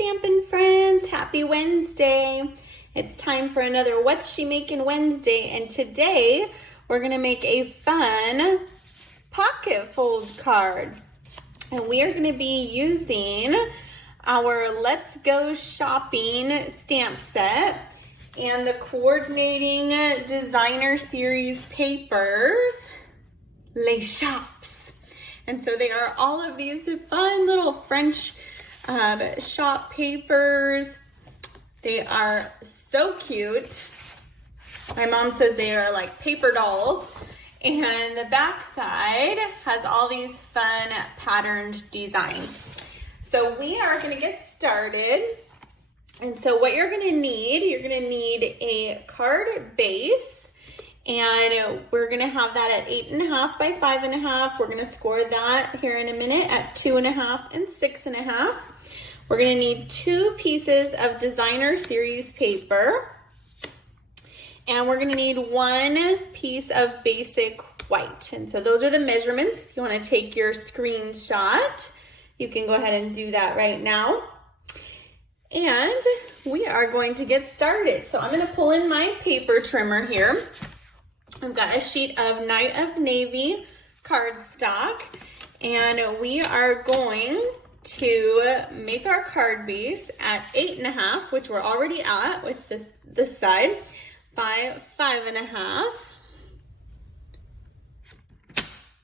Stampin' friends, happy Wednesday. It's time for another What's She Making Wednesday, and today we're gonna make a fun pocket fold card. And we are gonna be using our Let's Go Shopping stamp set and the coordinating designer series papers, Les Shops. And so they are all of these fun little French shop papers. They are so cute. My mom says they are like paper dolls. And the back side has all these fun patterned designs. So we are gonna get started. And so what you're gonna need a card base, and we're gonna have that at 8.5 by 5.5. We're gonna score that here in a minute at 2.5 and 6.5. We're gonna need 2 pieces of designer series paper, and we're gonna need 1 piece of basic white. And so those are the measurements. If you wanna take your screenshot, you can go ahead and do that right now. And we are going to get started. So I'm gonna pull in my paper trimmer here. I've got a sheet of Night of Navy cardstock, and we are going to make our card base at 8.5, which we're already at with this side, by 5.5.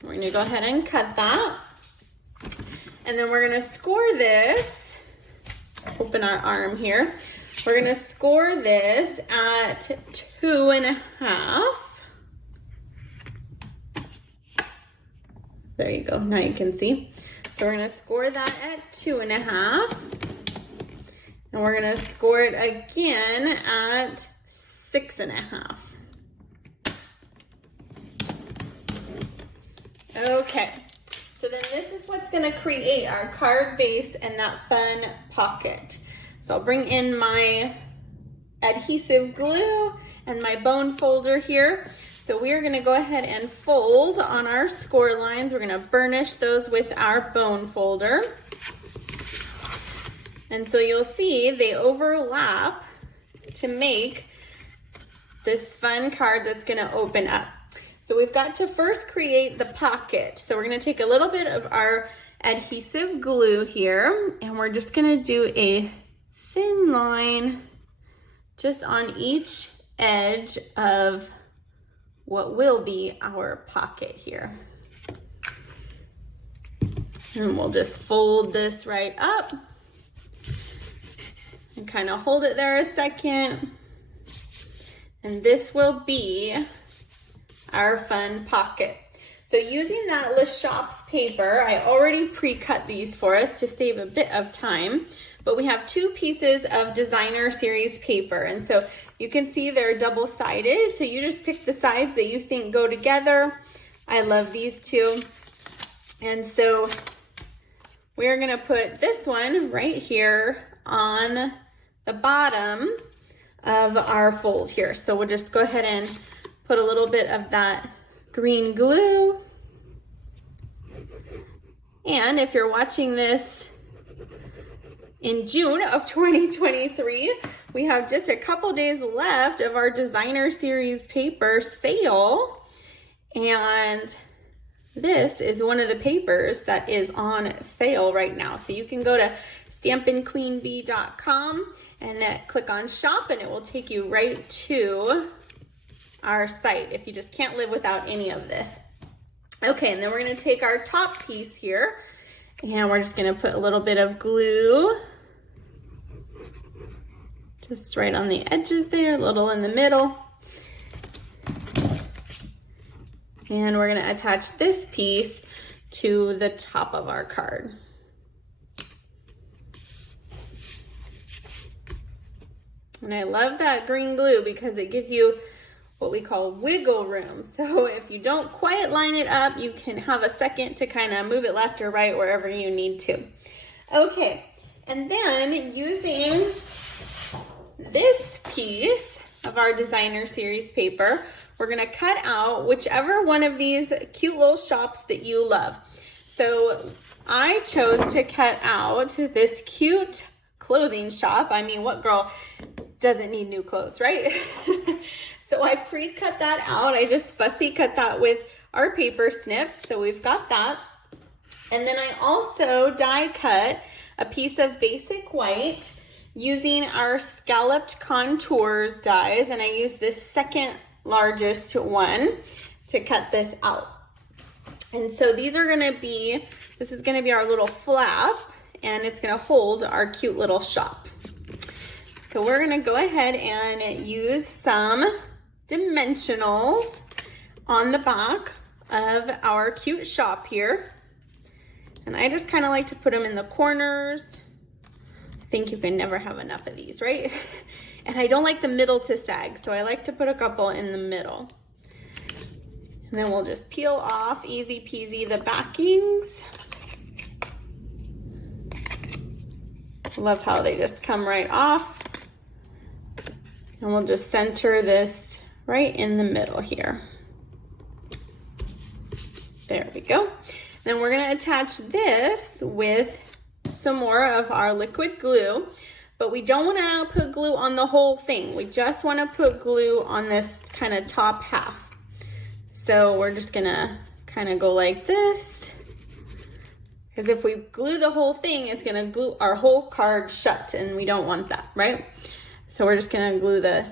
We're gonna go ahead and cut that. And then we're gonna score this, open our arm here. We're gonna score this at 2.5. There you go, now you can see. So we're gonna score that at 2.5. And we're gonna score it again at 6.5. Okay, so then this is what's gonna create our card base and that fun pocket. So I'll bring in my adhesive glue and my bone folder here. So we are gonna go ahead and fold on our score lines. We're gonna burnish those with our bone folder. And so you'll see they overlap to make this fun card that's gonna open up. So we've got to first create the pocket. So we're gonna take a little bit of our adhesive glue here, and we're just gonna do a thin line just on each edge of what will be our pocket here. And we'll just fold this right up and kind of hold it there a second. And this will be our fun pocket. So using that Les Shops paper, I already pre-cut these for us to save a bit of time, but we have 2 pieces of designer series paper. And so you can see they're double-sided, so you just pick the sides that you think go together. I love these 2. And so we're gonna put this one right here on the bottom of our fold here. So we'll just go ahead and put a little bit of that green glue. And if you're watching this in June of 2023, we have just a couple days left of our designer series paper sale. And this is one of the papers that is on sale right now. So you can go to stampinqueenbee.com and click on shop, and it will take you right to our site if you just can't live without any of this. Okay, and then we're gonna take our top piece here, and we're just gonna put a little bit of glue just right on the edges there, a little in the middle. And we're gonna attach this piece to the top of our card. And I love that green glue because it gives you what we call wiggle room. So if you don't quite line it up, you can have a second to kind of move it left or right wherever you need to. Okay, and then using this piece of our designer series paper, we're gonna cut out whichever one of these cute little shops that you love. So I chose to cut out this cute clothing shop. I mean, what girl doesn't need new clothes, right? So I pre-cut that out. I just fussy cut that with our paper snips. So we've got that. And then I also die cut a piece of basic white using our scalloped contours dies. And I use this second largest one to cut this out. And so these are gonna be, this is gonna be our little flap, and it's gonna hold our cute little shop. So we're gonna go ahead and use some dimensionals on the back of our cute shop here. And I just kind of like to put them in the corners. I think you can never have enough of these, right? And I don't like the middle to sag, so I like to put a couple in the middle. And then we'll just peel off, easy peasy, the backings. Love how they just come right off. And we'll just center this right in the middle here. There we go. Then we're gonna attach this with some more of our liquid glue, but we don't wanna put glue on the whole thing. We just wanna put glue on this kind of top half. So we're just gonna kind of go like this, because if we glue the whole thing, it's gonna glue our whole card shut, and we don't want that, right? So we're just gonna glue the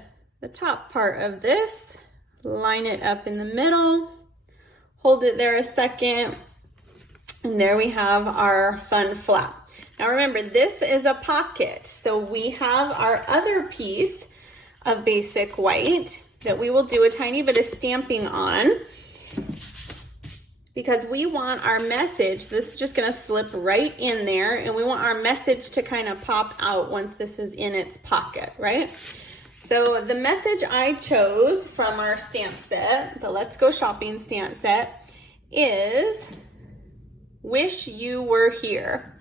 top part of this, line it up in the middle, hold it there a second, and there we have our fun flap. Now remember, this is a pocket, so we have our other piece of basic white that we will do a tiny bit of stamping on, because we want our message, this is just gonna slip right in there, and we want our message to kind of pop out once this is in its pocket, right? So the message I chose from our stamp set, the Let's Go Shopping stamp set, is wish you were here.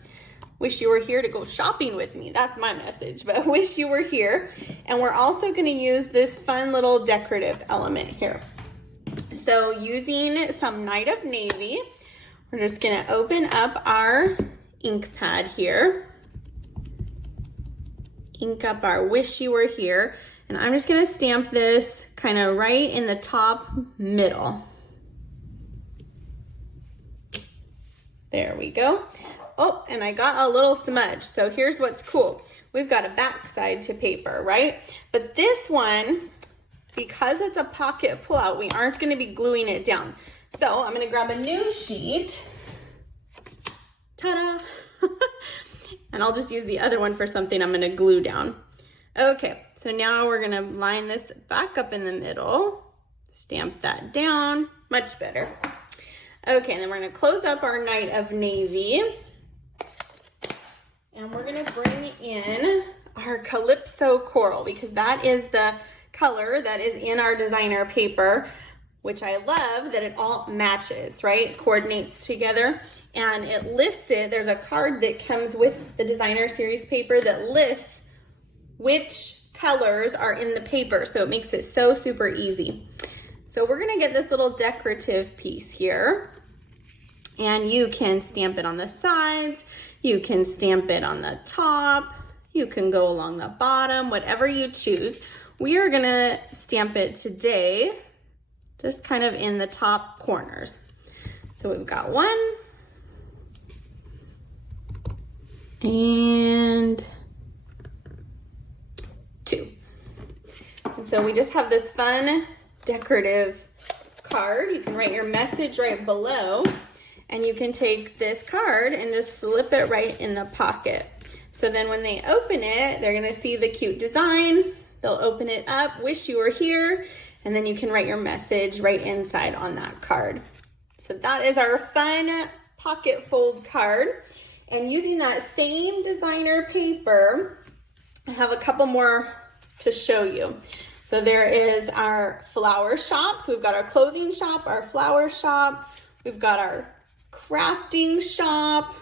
Wish you were here to go shopping with me. That's my message, but wish you were here. And we're also gonna use this fun little decorative element here. So using some Night of Navy, we're just gonna open up our ink pad here. Ink up our wish you were here. And I'm just gonna stamp this kind of right in the top middle. There we go. Oh, and I got a little smudge. So here's what's cool. We've got a back side to paper, right? But this one, because it's a pocket pull-out, we aren't gonna be gluing it down. So I'm gonna grab a new sheet. Ta-da! And I'll just use the other one for something I'm gonna glue down. Okay, so now we're gonna line this back up in the middle, stamp that down, much better. Okay, and then we're gonna close up our Night of Navy. And we're gonna bring in our Calypso Coral, because that is the color that is in our designer paper, which I love that it all matches, right? It coordinates together, and it lists it. There's a card that comes with the designer series paper that lists which colors are in the paper, so it makes it so super easy. So we're gonna get this little decorative piece here, and you can stamp it on the sides, you can stamp it on the top, you can go along the bottom, whatever you choose. We are gonna stamp it today, just kind of in the top corners. So we've got one, and two. And so we just have this fun decorative card. You can write your message right below, and you can take this card and just slip it right in the pocket. So then when they open it, they're gonna see the cute design. They'll open it up, wish you were here, and then you can write your message right inside on that card. So that is our fun pocket fold card. And using that same designer paper, I have a couple more to show you. So there is our flower shop. So we've got our clothing shop, our flower shop, we've got our crafting shop,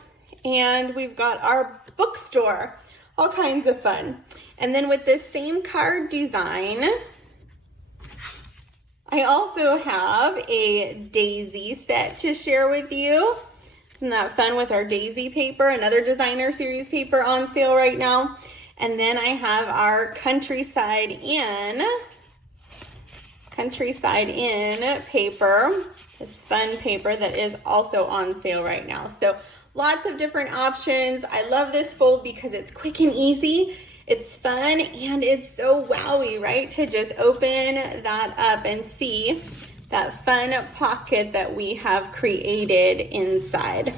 and we've got our bookstore. All kinds of fun. And then with this same card design, I also have a daisy set to share with you. Isn't that fun with our daisy paper, another designer series paper on sale right now. And then I have our Countryside Inn paper, this fun paper that is also on sale right now. So lots of different options. I love this fold because it's quick and easy. It's fun and it's so wowy, right? To just open that up and see that fun pocket that we have created inside.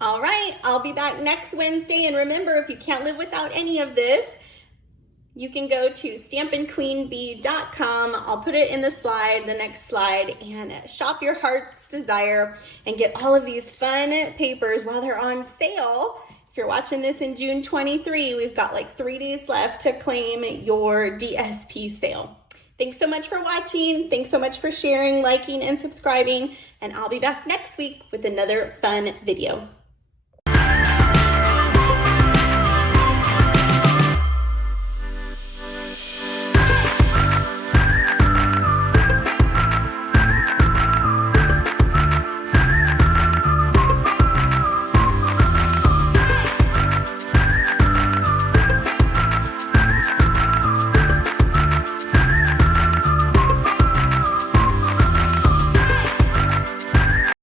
All right, I'll be back next Wednesday. And remember, if you can't live without any of this, you can go to stampinqueenbee.com. I'll put it in the next slide, and shop your heart's desire and get all of these fun papers while they're on sale. If you're watching this in June 23, we've got like 3 days left to claim your DSP sale. Thanks so much for watching. Thanks so much for sharing, liking, and subscribing. And I'll be back next week with another fun video.